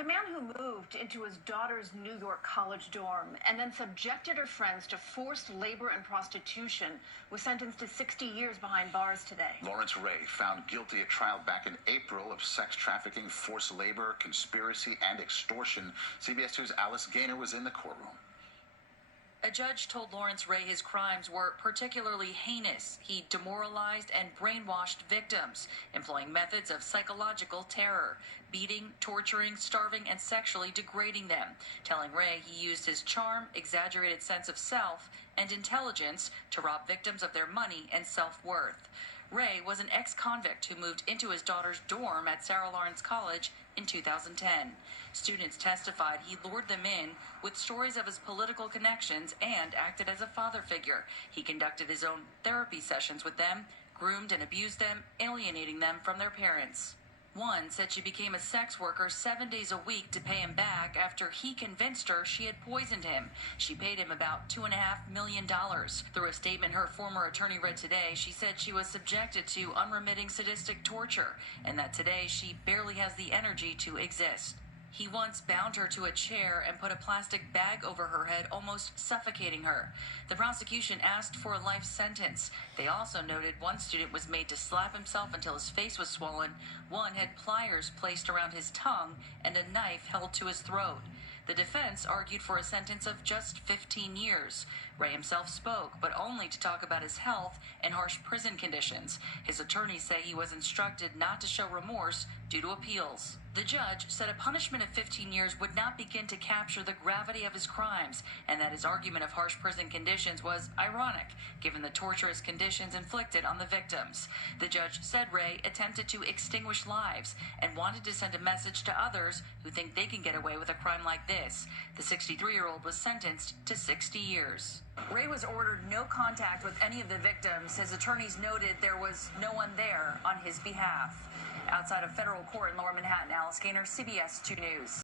The man who moved into his daughter's New York college dorm and then subjected her friends to forced labor and prostitution was sentenced to 60 years behind bars today. Lawrence Ray, found guilty at trial back in April of sex trafficking, forced labor, conspiracy, and extortion. CBS 2's Alice Gaynor was in the courtroom. A judge told Lawrence Ray his crimes were particularly heinous. He demoralized and brainwashed victims, employing methods of psychological terror, beating, torturing, starving, and sexually degrading them, telling Ray he used his charm, exaggerated sense of self, and intelligence to rob victims of their money and self-worth. Ray was an ex-convict who moved into his daughter's dorm at Sarah Lawrence College in 2010. Students testified he lured them in with stories of his political connections and acted as a father figure. He conducted his own therapy sessions with them, groomed and abused them, alienating them from their parents. One said she became a sex worker 7 days a week to pay him back after he convinced her she had poisoned him. She paid him about $2.5 million. Through a statement her former attorney read today, she said she was subjected to unremitting sadistic torture and that today she barely has the energy to exist. He once bound her to a chair and put a plastic bag over her head, almost suffocating her. The prosecution asked for a life sentence. They also noted one student was made to slap himself until his face was swollen. One had pliers placed around his tongue and a knife held to his throat. The defense argued for a sentence of just 15 years. Ray himself spoke, but only to talk about his health and harsh prison conditions. His attorneys say he was instructed not to show remorse due to appeals. The judge said a punishment of 15 years would not begin to capture the gravity of his crimes, and that his argument of harsh prison conditions was ironic, given the torturous conditions inflicted on the victims. The judge said Ray attempted to extinguish lives and wanted to send a message to others who think they can get away with a crime like this. The 63-year-old was sentenced to 60 years. Ray was ordered no contact with any of the victims. His attorneys noted there was no one there on his behalf. Outside of federal court in Lower Manhattan, Alice Gaynor, CBS 2 News.